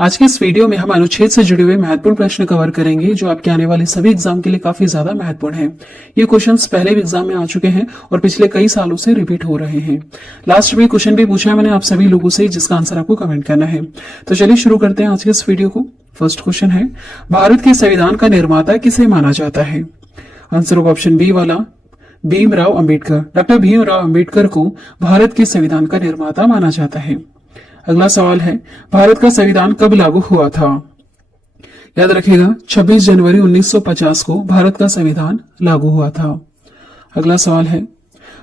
आज के इस वीडियो में हम अनुच्छेद से जुड़े हुए महत्वपूर्ण प्रश्न कवर करेंगे जो आपके आने वाले सभी एग्जाम के लिए काफी ज्यादा महत्वपूर्ण हैं। ये क्वेश्चंस पहले भी एग्जाम में आ चुके हैं और पिछले कई सालों से रिपीट हो रहे हैं। लास्ट में क्वेश्चन भी पूछा है मैंने आप सभी लोगों से, जिसका आंसर आपको कमेंट करना है। तो चलिए शुरू करते हैं आज के इस वीडियो को। फर्स्ट क्वेश्चन है, भारत के संविधान का निर्माता किसे माना जाता है? आंसर होगा ऑप्शन बी वाला, भीमराव अंबेडकर। डॉक्टर भीमराव अंबेडकर को भारत के संविधान का निर्माता माना जाता है। अगला सवाल है, भारत का संविधान कब लागू हुआ था? याद रखिएगा 26 जनवरी 1950 को भारत का संविधान लागू हुआ था। अगला सवाल है,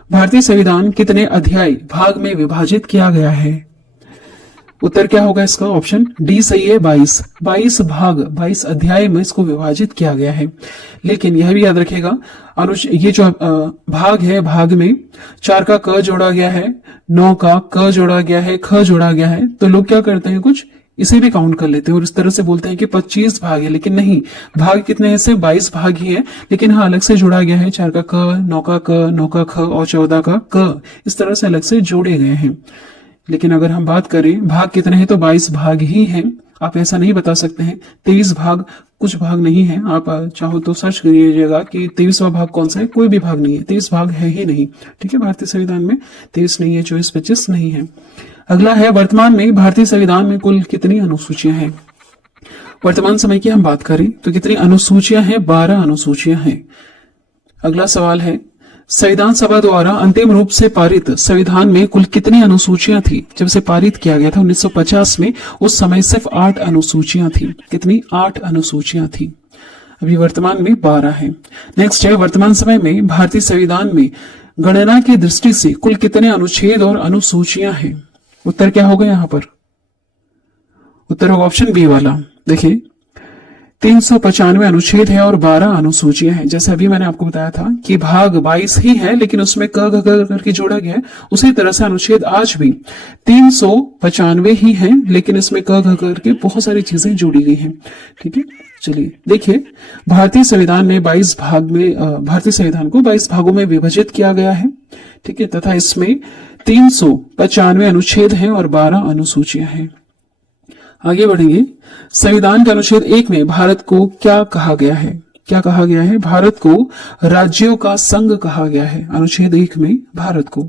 भारतीय संविधान कितने अध्याय भाग में विभाजित किया गया है? उत्तर क्या होगा इसका? ऑप्शन डी सही है, 22 भाग 22 अध्याय में इसको विभाजित किया गया है। लेकिन यह भी याद रखिएगा ये जो भाग है, भाग में 4 का क जोड़ा गया है, 9 का क जोड़ा गया है, ख जोड़ा गया है। तो लोग क्या करते हैं, कुछ इसे भी काउंट कर लेते हैं और इस तरह से बोलते हैं कि 25 भाग है, लेकिन नहीं, भाग कितने हैं? सिर्फ 22 भाग ही है, लेकिन हाँ अलग से जोड़ा गया है। 4 का क, 9 का क, 9 का ख और 14 का क, इस तरह से अलग से जोड़े गए हैं। लेकिन अगर हम बात करें भाग कितने हैं, तो 22 भाग ही हैं। आप ऐसा नहीं बता सकते हैं 23 भाग, कुछ भाग नहीं है। आप चाहो तो सर्च करिएगा कि 23वां भाग कौन सा है, कोई भी भाग नहीं है, 23 भाग है ही नहीं। ठीक है, भारतीय संविधान में 23 नहीं है, 24, 25 नहीं है। अगला है, वर्तमान में भारतीय संविधान में कुल कितनी अनुसूचियां हैं? वर्तमान समय की हम बात करें तो कितनी अनुसूचियां हैं? 12 अनुसूचियां हैं। अगला सवाल है, संविधान सभा द्वारा अंतिम रूप से पारित संविधान में कुल कितनी अनुसूचियां थी? जब से पारित किया गया था 1950 में, उस समय सिर्फ 8 अनुसूचियां थी। कितनी? 8 अनुसूचियां थी। अभी वर्तमान में 12 है। नेक्स्ट है, वर्तमान समय में भारतीय संविधान में गणना की दृष्टि से कुल कितने अनुच्छेद और अनुसूचियां हैं? उत्तर क्या होगा यहाँ पर? उत्तर होगा ऑप्शन बी वाला। देखिए 395 अनुच्छेद है और 12 अनुसूचियां हैं। जैसे अभी मैंने आपको बताया था कि भाग 22 ही है, लेकिन उसमें क ग करके जोड़ा गया है। उसी तरह से अनुच्छेद आज भी 395 ही हैं, लेकिन इसमें क ग करके बहुत सारी चीजें जोड़ी गई हैं। ठीक है, चलिए देखिए, भारतीय संविधान में 22 भाग में भारतीय संविधान को 22 भागों में विभाजित किया गया है। ठीक है, तथा इसमें 395 अनुच्छेद हैं और 12 अनुसूचियां हैं। आगे बढ़ेंगे, संविधान के अनुच्छेद 1 में भारत को क्या कहा गया है? क्या कहा गया है? भारत को राज्यों का संघ कहा गया है, अनुच्छेद 1 में भारत को।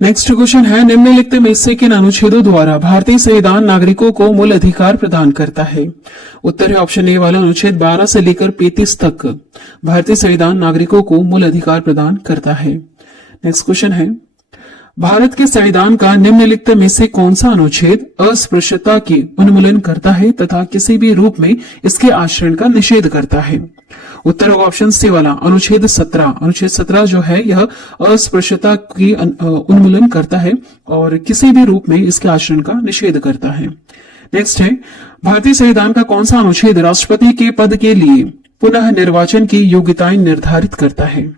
नेक्स्ट क्वेश्चन है, निम्नलिखित में से किन अनुच्छेदों द्वारा भारतीय संविधान नागरिकों को मूल अधिकार प्रदान करता है? उत्तर है ऑप्शन ए वाला, अनुच्छेद 12 से लेकर 35 तक भारतीय संविधान नागरिकों को मूल अधिकार प्रदान करता है। नेक्स्ट क्वेश्चन है, भारत के संविधान का निम्नलिखित में से कौन सा अनुच्छेद अस्पृश्यता की उन्मूलन करता है तथा किसी भी रूप में इसके आचरण का निषेध करता है? उत्तर होगा ऑप्शन सी वाला, अनुच्छेद 17। अनुच्छेद 17 जो है यह अस्पृश्यता की उन्मूलन करता है और किसी भी रूप में इसके आचरण का निषेध करता है। नेक्स्ट है, भारतीय संविधान का कौन सा अनुच्छेद राष्ट्रपति के पद के लिए पुनः निर्वाचन की योग्यताएं निर्धारित करता है?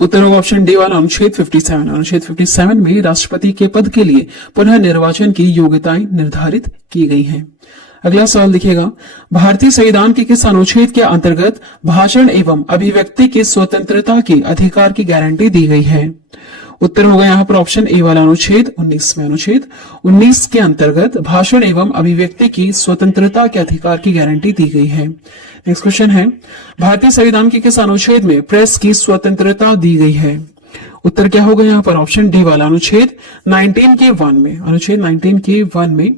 उत्तर होगा ऑप्शन डी वाला, अनुच्छेद 57। अनुच्छेद 57 में राष्ट्रपति के पद के लिए पुनः निर्वाचन की योग्यताएं निर्धारित की गई हैं। अगला सवाल देखिएगा, भारतीय संविधान के किस अनुच्छेद के अंतर्गत भाषण एवं अभिव्यक्ति की स्वतंत्रता के अधिकार की गारंटी दी गई है? उत्तर होगा यहाँ पर ऑप्शन ए वाला, अनुच्छेद 19 में। अनुच्छेद 19 के अंतर्गत भाषण एवं अभिव्यक्ति की स्वतंत्रता के अधिकार की गारंटी दी गई है। नेक्स्ट क्वेश्चन है, भारतीय संविधान के किस अनुच्छेद में प्रेस की स्वतंत्रता दी गई है? उत्तर क्या होगा यहाँ पर? ऑप्शन डी वाला, अनुच्छेद 19 के 1 में। अनुच्छेद 19 के 1 में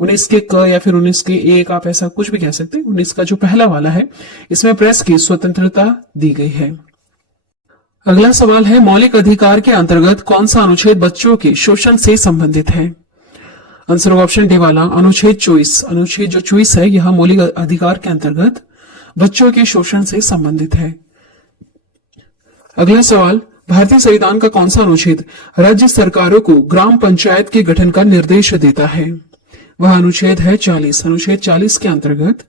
19 के क या फिर 19 के 1, आप ऐसा कुछ भी कह सकते हैं। 19 का जो पहला वाला है, इसमें प्रेस की स्वतंत्रता दी गई है। अगला सवाल है, मौलिक अधिकार के अंतर्गत कौन सा अनुच्छेद बच्चों के शोषण से संबंधित है? आंसर होगा ऑप्शन डी वाला, अनुच्छेद 24। अनुच्छेद जो 24 है यह मौलिक अधिकार के अंतर्गत बच्चों के शोषण से संबंधित है। अगला सवाल, भारतीय संविधान का कौन सा अनुच्छेद राज्य सरकारों को ग्राम पंचायत के गठन का निर्देश देता है? वह अनुच्छेद है 40। अनुच्छेद 40 के अंतर्गत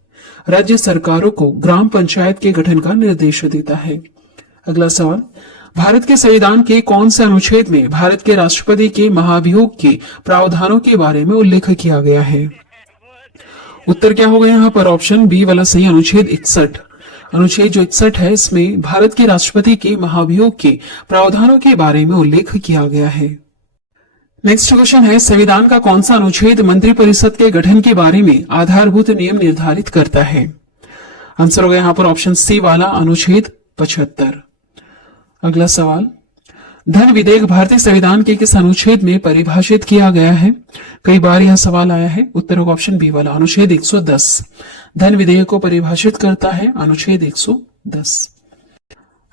राज्य सरकारों को ग्राम पंचायत के गठन का निर्देश देता है। अगला सवाल, भारत के संविधान के कौन से अनुच्छेद में भारत के राष्ट्रपति के महाभियोग के प्रावधानों के बारे में उल्लेख किया गया है? उत्तर क्या होगा यहाँ पर? ऑप्शन बी वाला सही, अनुच्छेद 61। अनुच्छेद जो 61 है, इसमें भारत के राष्ट्रपति के महाभियोग के प्रावधानों के बारे में उल्लेख किया गया है। नेक्स्ट क्वेश्चन है, संविधान का कौन सा अनुच्छेद मंत्रिपरिषद के गठन के बारे में आधारभूत नियम निर्धारित करता है? आंसर होगा यहाँ पर ऑप्शन सी वाला अनुच्छेद 75। अगला सवाल, धन विधेयक भारतीय संविधान के किस अनुच्छेद में परिभाषित किया गया है? कई बार यह सवाल आया है। उत्तर होगा ऑप्शन बी वाला अनुच्छेद 110। धन विधेयक को परिभाषित करता है अनुच्छेद 110।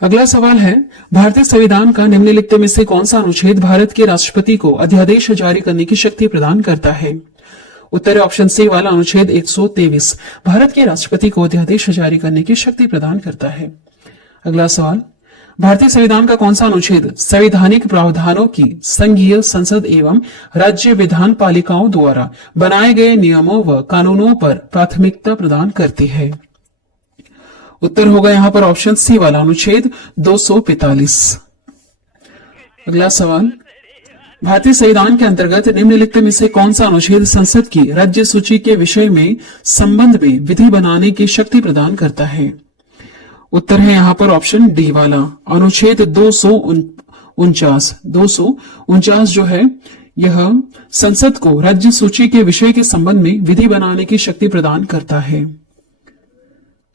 अगला सवाल है, भारतीय संविधान का निम्नलिखित में से कौन सा अनुच्छेद भारत के राष्ट्रपति को अध्यादेश जारी करने की शक्ति प्रदान करता है? उत्तर है ऑप्शन सी वाला अनुच्छेद 123। भारत के राष्ट्रपति को अध्यादेश जारी करने की शक्ति प्रदान करता है। अगला सवाल, भारतीय संविधान का कौन सा अनुच्छेद संवैधानिक प्रावधानों की संघीय संसद एवं राज्य विधान पालिकाओं द्वारा बनाए गए नियमों व कानूनों पर प्राथमिकता प्रदान करती है? उत्तर होगा यहाँ पर ऑप्शन सी वाला अनुच्छेद 245। अगला सवाल, भारतीय संविधान के अंतर्गत निम्नलिखित में से कौन सा अनुच्छेद संसद की राज्य सूची के विषय में संबंध में विधि बनाने की शक्ति प्रदान करता है? उत्तर है यहाँ पर ऑप्शन डी वाला अनुच्छेद 249। 249 जो है यह संसद को राज्य सूची के विषय के संबंध में विधि बनाने की शक्ति प्रदान करता है।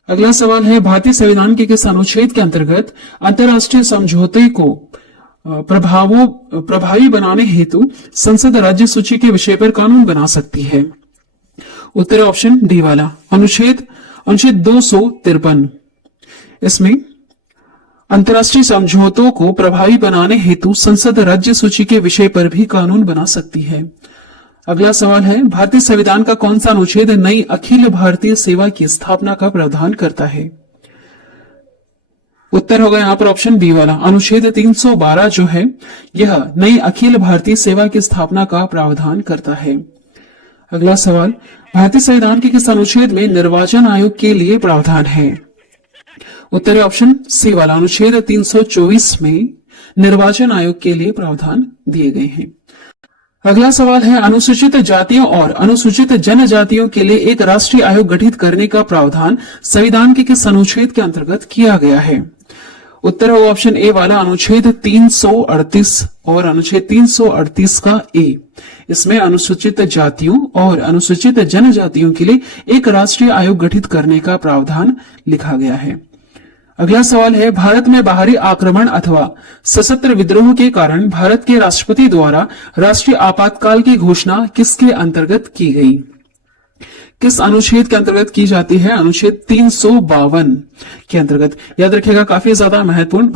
अगला सवाल है, भारतीय संविधान के किस अनुच्छेद के अंतर्गत अंतर्राष्ट्रीय समझौते को प्रभावी बनाने हेतु संसद राज्य सूची के विषय पर कानून बना सकती है? उत्तर ऑप्शन डी वाला अनुच्छेद 253। इसमें अंतर्राष्ट्रीय समझौतों को प्रभावी बनाने हेतु संसद राज्य सूची के विषय पर भी कानून बना सकती है। अगला सवाल है, भारतीय संविधान का कौन सा अनुच्छेद नई अखिल भारतीय सेवा की स्थापना का प्रावधान करता है? उत्तर होगा यहाँ पर ऑप्शन बी वाला अनुच्छेद 312 जो है यह नई अखिल भारतीय सेवा की स्थापना का प्रावधान करता है। अगला सवाल, भारतीय संविधान के किस अनुच्छेद में निर्वाचन आयोग के लिए प्रावधान है? उत्तर है ऑप्शन सी वाला अनुच्छेद 324 में निर्वाचन आयोग के लिए प्रावधान दिए गए हैं। अगला सवाल है, अनुसूचित जातियों और अनुसूचित जनजातियों के लिए एक राष्ट्रीय आयोग गठित करने का प्रावधान संविधान के किस अनुच्छेद के अंतर्गत किया गया है? उत्तर होगा ऑप्शन ए वाला अनुच्छेद 338 और अनुच्छेद 338 का ए। इसमें अनुसूचित जातियों और अनुसूचित जनजातियों के लिए एक राष्ट्रीय आयोग गठित करने का प्रावधान लिखा गया है। अगला सवाल है, भारत में बाहरी आक्रमण अथवा सशस्त्र विद्रोह के कारण भारत के राष्ट्रपति द्वारा राष्ट्रीय आपातकाल की घोषणा किसके अंतर्गत की गई? किस अनुच्छेद के अंतर्गत की जाती है? अनुच्छेद 352 के अंतर्गत। याद रखिएगा, काफी ज्यादा महत्वपूर्ण।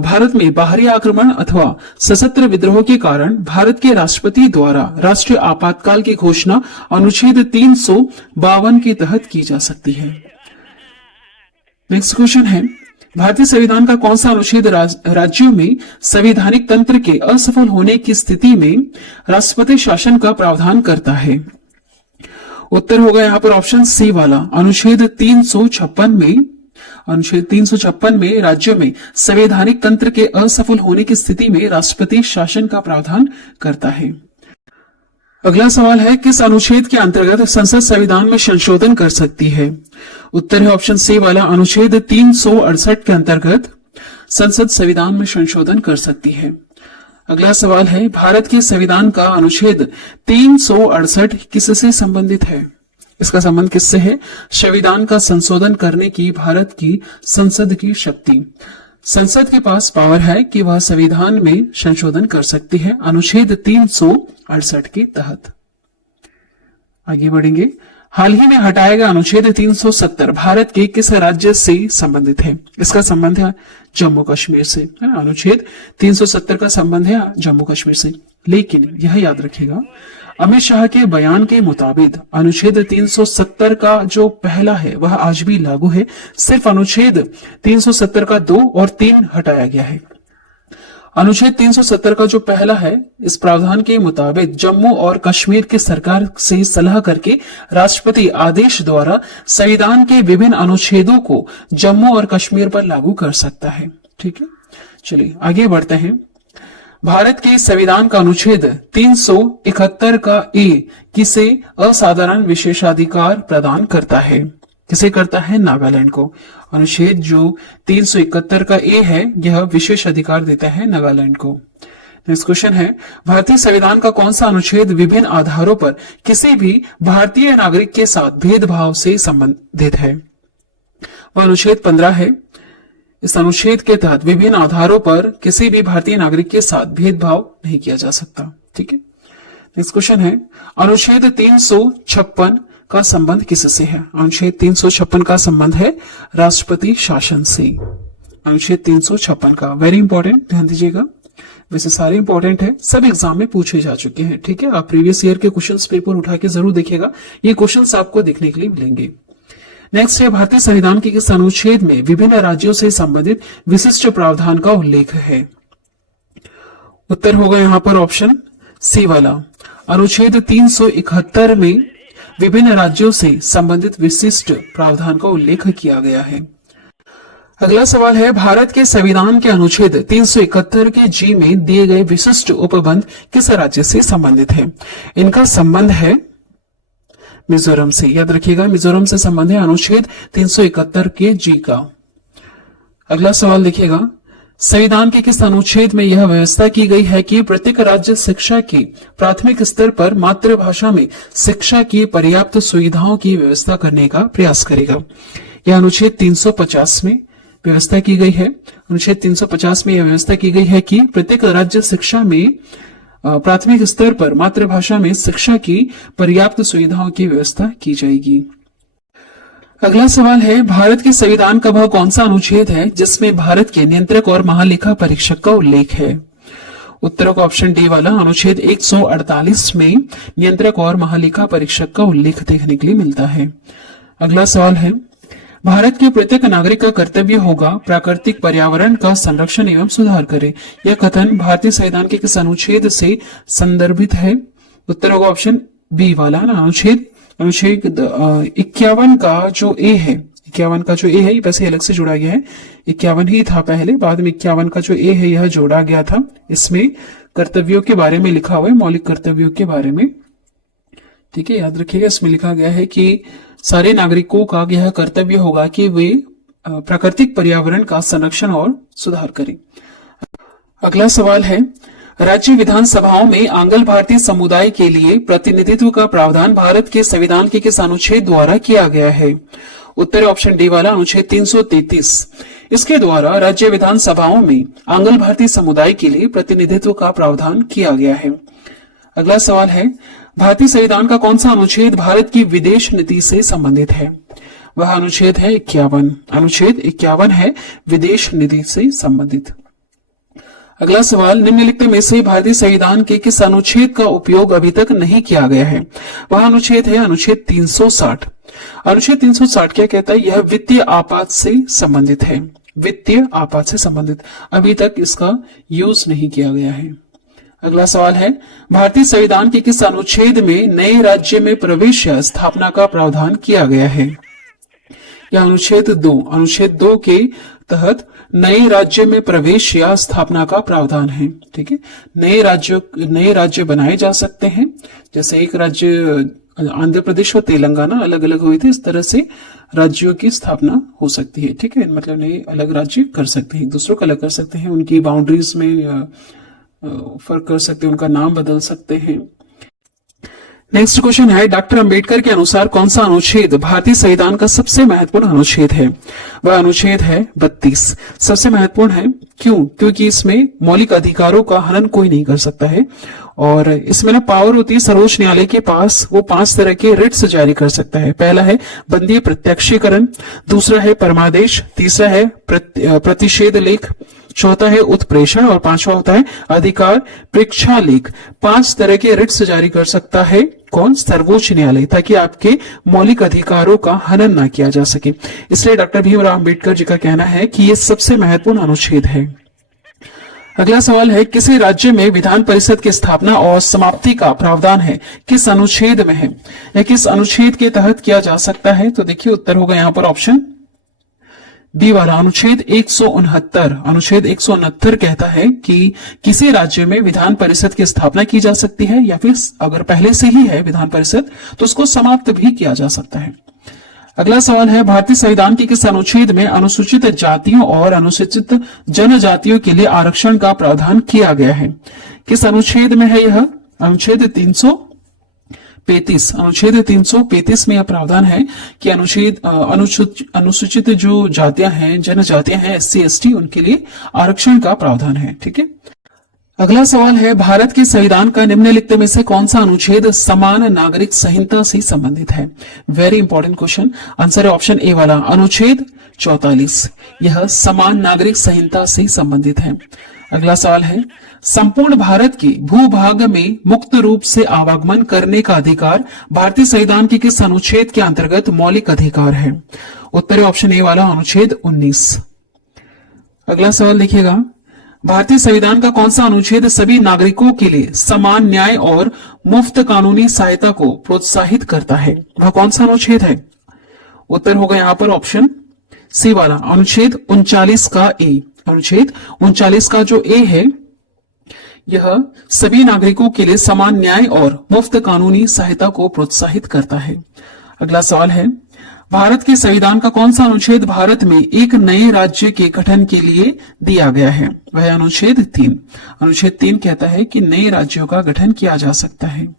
भारत में बाहरी आक्रमण अथवा सशस्त्र विद्रोह के कारण भारत के राष्ट्रपति द्वारा राष्ट्रीय आपातकाल की घोषणा अनुच्छेद 352 के तहत की जा सकती है। नेक्स्ट क्वेश्चन है, भारतीय संविधान का कौन सा अनुच्छेद राज्यों में संवैधानिक तंत्र के असफल होने की स्थिति में राष्ट्रपति शासन का प्रावधान करता है? उत्तर होगा यहाँ पर ऑप्शन सी वाला अनुच्छेद 356 में राज्यों में संवैधानिक तंत्र के असफल होने की स्थिति में राष्ट्रपति शासन का प्रावधान करता है। अगला सवाल है, किस अनुच्छेद के अंतर्गत संसद संविधान में संशोधन कर सकती है? उत्तर है ऑप्शन सी वाला अनुच्छेद 368 के अंतर्गत संसद संविधान में संशोधन कर सकती है। अगला सवाल है, भारत के संविधान का अनुच्छेद 368 किससे संबंधित है? इसका संबंध किससे है? संविधान का संशोधन करने की भारत की संसद की शक्ति। संसद के पास पावर है कि वह संविधान में संशोधन कर सकती है अनुच्छेद 368 के तहत। आगे बढ़ेंगे। हाल ही में हटाया गया अनुच्छेद 370 भारत के किस राज्य से संबंधित है? इसका संबंध है जम्मू कश्मीर से, है ना। अनुच्छेद 370 का संबंध है जम्मू कश्मीर से। लेकिन यह याद रखिएगा, अमित शाह के बयान के मुताबिक अनुच्छेद 370 का जो पहला है वह आज भी लागू है। सिर्फ अनुच्छेद 370 का 2 और 3 हटाया गया है। अनुच्छेद 370 का जो पहला है, इस प्रावधान के मुताबिक जम्मू और कश्मीर की सरकार से सलाह करके राष्ट्रपति आदेश द्वारा संविधान के विभिन्न अनुच्छेदों को जम्मू और कश्मीर पर लागू कर सकता है। ठीक है, चलिए आगे बढ़ते हैं। भारत के संविधान का अनुच्छेद 371 का ए किसे असाधारण विशेषाधिकार प्रदान करता है? किसे करता है? नागालैंड को। अनुच्छेद जो 371 का ए है यह विशेष अधिकार देता है नागालैंड को। नेक्स्ट क्वेश्चन है, भारतीय संविधान का कौन सा अनुच्छेद विभिन्न आधारों पर किसी भी भारतीय नागरिक के साथ भेदभाव से संबंधित है? वह अनुच्छेद 15 है। इस अनुच्छेद के तहत विभिन्न आधारों पर किसी भी भारतीय नागरिक के साथ भेदभाव नहीं किया जा सकता। ठीक है। नेक्स्ट क्वेश्चन है, अनुच्छेद 356 का संबंध किससे है? अनुच्छेद 356 का संबंध है राष्ट्रपति शासन से। अनुच्छेद 356 का वेरी इंपॉर्टेंट, ध्यान दीजिएगा। वैसे सारे इंपॉर्टेंट है, सब एग्जाम में पूछे जा चुके हैं। ठीक है, आप प्रीवियस ईयर के क्वेश्चंस पेपर उठा के जरूर देखिएगा, ये क्वेश्चंस आपको देखने के लिए मिलेंगे। नेक्स्ट है, भारतीय संविधान के किस अनुच्छेद में विभिन्न राज्यों से संबंधित विशिष्ट प्रावधान का उल्लेख है? उत्तर होगा यहां पर ऑप्शन सी वाला। अनुच्छेद 371 में विभिन्न राज्यों से संबंधित विशिष्ट प्रावधान का उल्लेख किया गया है। अगला सवाल है, भारत के संविधान के अनुच्छेद 371 के जी में दिए गए विशिष्ट उपबंध किस राज्य से संबंधित है? इनका संबंध है मिजोरम से। याद रखिएगा, मिजोरम से संबंध है अनुच्छेद 371 के जी का। अगला सवाल देखिएगा, संविधान के किस अनुच्छेद में यह व्यवस्था की गई है कि प्रत्येक राज्य शिक्षा की प्राथमिक स्तर पर मातृभाषा में शिक्षा की पर्याप्त सुविधाओं की व्यवस्था करने का प्रयास करेगा? यह अनुच्छेद 350 में व्यवस्था की गई है। अनुच्छेद 350 में यह व्यवस्था की गई है कि प्रत्येक राज्य शिक्षा में प्राथमिक स्तर पर मातृभाषा में शिक्षा की पर्याप्त सुविधाओं की व्यवस्था की जाएगी। अगला सवाल है, भारत के संविधान का वह कौन सा अनुच्छेद है जिसमें भारत के नियंत्रक और महालेखा परीक्षक का उल्लेख है? उत्तर का ऑप्शन डी वाला, अनुच्छेद 148 में नियंत्रक और महालेखा परीक्षक का उल्लेख देखने के लिए मिलता है। अगला सवाल है, भारत के प्रत्येक नागरिक का कर्तव्य होगा प्राकृतिक पर्यावरण का संरक्षण एवं सुधार करे। यह कथन भारतीय संविधान के किस अनुच्छेद से संदर्भित है? उत्तर होगा ऑप्शन बी वाला ना, अनुच्छेद 51 का जो ए है, 51 का जो ए है, वैसे अलग से जोड़ा गया है। 51 ही था पहले, बाद में 51 का जो ए है यह जोड़ा गया था। इसमें कर्तव्यों के बारे में लिखा हुआ है, मौलिक कर्तव्यों के बारे में। ठीक है, याद रखिएगा, इसमें लिखा गया है कि सारे नागरिकों का यह कर्तव्य होगा कि वे प्राकृतिक पर्यावरण का संरक्षण और सुधार करें। अगला सवाल है, राज्य विधानसभाओं में आंग्ल भारतीय समुदाय के लिए प्रतिनिधित्व का प्रावधान भारत के संविधान के किस अनुच्छेद द्वारा किया गया है? उत्तर ऑप्शन डी वाला, अनुच्छेद 333। इसके द्वारा राज्य विधानसभाओं में आंग्ल भारतीय समुदाय के लिए प्रतिनिधित्व का प्रावधान किया गया है। अगला सवाल है, भारतीय संविधान का कौन सा अनुच्छेद भारत की विदेश नीति से संबंधित है? वह अनुच्छेद है 51। अनुच्छेद 51 है विदेश नीति से संबंधित। अगला सवाल, निम्नलिखित में से भारतीय संविधान के किस अनुच्छेद का उपयोग अभी तक नहीं किया गया है? वह अनुच्छेद है अनुच्छेद 360। अनुच्छेद 360 क्या कहता है? यह वित्तीय आपात से संबंधित है। वित्तीय आपात से संबंधित, अभी तक इसका यूज नहीं किया गया है। अगला सवाल है, भारतीय संविधान के किस अनुच्छेद में नए राज्य में प्रवेश या स्थापना का प्रावधान किया गया है? यह अनुच्छेद 2। अनुच्छेद 2 के तहत नए राज्य में प्रवेश या स्थापना का प्रावधान है। ठीक है, नए राज्य बनाए जा सकते हैं। जैसे एक राज्य आंध्र प्रदेश और तेलंगाना अलग अलग हुए थे, इस तरह से राज्यों की स्थापना हो सकती है। ठीक है, मतलब नए अलग राज्य कर सकते हैं, एक दूसरों को अलग कर सकते हैं, उनकी बाउंड्रीज में फर्क कर सकते हैं, उनका नाम बदल सकते हैं। नेक्स्ट क्वेश्चन है, डॉक्टर अंबेडकर के अनुसार कौन सा अनुच्छेद भारतीय संविधान का सबसे महत्वपूर्ण अनुच्छेद है? वह अनुच्छेद है 32। सबसे महत्वपूर्ण है क्यों? क्योंकि इसमें मौलिक अधिकारों का हनन कोई नहीं कर सकता है, और इसमें ना पावर होती है सर्वोच्च न्यायालय के पास, वो 5 तरह के रिट्स जारी कर सकता है। पहला है बंदी प्रत्यक्षीकरण, दूसरा है परमादेश, तीसरा है प्रतिषेध लेख, चौथा है उत्प्रेषण, और पांचवा होता है अधिकार प्रेक्षालेख। 5 तरह के रिट्स जारी कर सकता है कौन? सर्वोच्च न्यायालय, ताकि आपके मौलिक अधिकारों का हनन ना किया जा सके। इसलिए डॉक्टर भीमराव अंबेडकर जी का कहना है कि यह सबसे महत्वपूर्ण अनुच्छेद है। अगला सवाल है, किसी राज्य में विधान परिषद की स्थापना और समाप्ति का प्रावधान है, किस अनुच्छेद में है या किस अनुच्छेद के तहत किया जा सकता है? तो देखिए उत्तर होगा यहाँ पर ऑप्शन बी वाला, अनुच्छेद 169। अनुच्छेद 169 कहता है कि किसी राज्य में विधान परिषद की स्थापना की जा सकती है, या फिर अगर पहले से ही है विधान परिषद तो उसको समाप्त भी किया जा सकता है। अगला सवाल है, भारतीय संविधान के किस अनुच्छेद में अनुसूचित जातियों और अनुसूचित जनजातियों के लिए आरक्षण का प्रावधान किया गया है? किस अनुच्छेद में है यह? अनुच्छेद 335। अनुच्छेद 335 में यह प्रावधान है कि अनुसूचित जो जातियां हैं, जनजातियां हैं, SC ST, उनके लिए आरक्षण का प्रावधान है। ठीक है। अगला सवाल है, भारत के संविधान का निम्नलिखित में से कौन सा अनुच्छेद समान नागरिक संहिता से संबंधित है? Very important question. आंसर है ऑप्शन ए वाला, अनुच्छेद 44। यह समान नागरिक संहिता से संबंधित है। अगला सवाल है, संपूर्ण भारत के भूभाग में मुक्त रूप से आवागमन करने का अधिकार भारतीय संविधान के किस अनुच्छेद के अंतर्गत मौलिक अधिकार है? उत्तर है ऑप्शन ए वाला, अनुच्छेद 19। अगला सवाल देखिएगा, भारतीय संविधान का कौन सा अनुच्छेद सभी नागरिकों के लिए समान न्याय और मुफ्त कानूनी सहायता को प्रोत्साहित करता है? वह कौन सा अनुच्छेद है? उत्तर होगा यहां पर ऑप्शन सी वाला, अनुच्छेद 39 का ए। अनुच्छेद 39 का जो ए है, यह सभी नागरिकों के लिए समान न्याय और मुफ्त कानूनी सहायता को प्रोत्साहित करता है। अगला सवाल है, भारत के संविधान का कौन सा अनुच्छेद भारत में एक नए राज्य के गठन के लिए दिया गया है? वह अनुच्छेद 3। अनुच्छेद 3 कहता है कि नए राज्यों का गठन किया जा सकता है।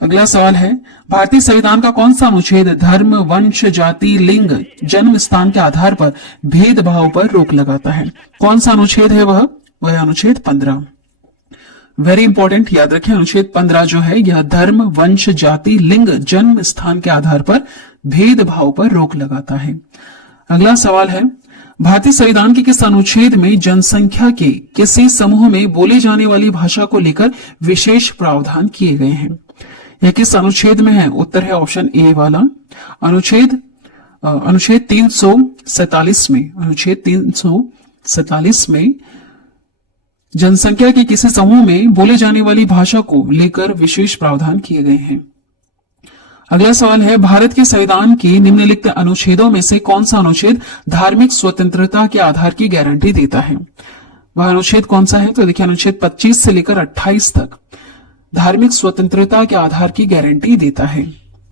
अगला सवाल है, भारतीय संविधान का कौन सा अनुच्छेद धर्म, वंश, जाति, लिंग, जन्म स्थान के आधार पर भेदभाव पर रोक लगाता है? कौन सा अनुच्छेद है वह? वह अनुच्छेद 15। वेरी इंपॉर्टेंट, याद रखें, अनुच्छेद 15 जो है यह धर्म, वंश, जाति, लिंग, जन्म स्थान के आधार पर भेदभाव पर रोक लगाता है। अगला सवाल है, भारतीय संविधान के किस अनुच्छेद में जनसंख्या के किसी समूह में बोली जाने वाली भाषा को लेकर विशेष प्रावधान किए गए हैं? यह किस अनुच्छेद में है? उत्तर है ऑप्शन ए वाला, अनुच्छेद 347 में। अनुच्छेद 347 में जनसंख्या के किसी समूह में बोले जाने वाली भाषा को लेकर विशेष प्रावधान किए गए हैं। अगला सवाल है, भारत के संविधान के निम्नलिखित अनुच्छेदों में से कौन सा अनुच्छेद धार्मिक स्वतंत्रता के आधार की गारंटी देता है? वह अनुच्छेद कौन सा है? तो देखिए, अनुच्छेद 25 से लेकर 28 तक धार्मिक स्वतंत्रता के आधार की गारंटी देता है।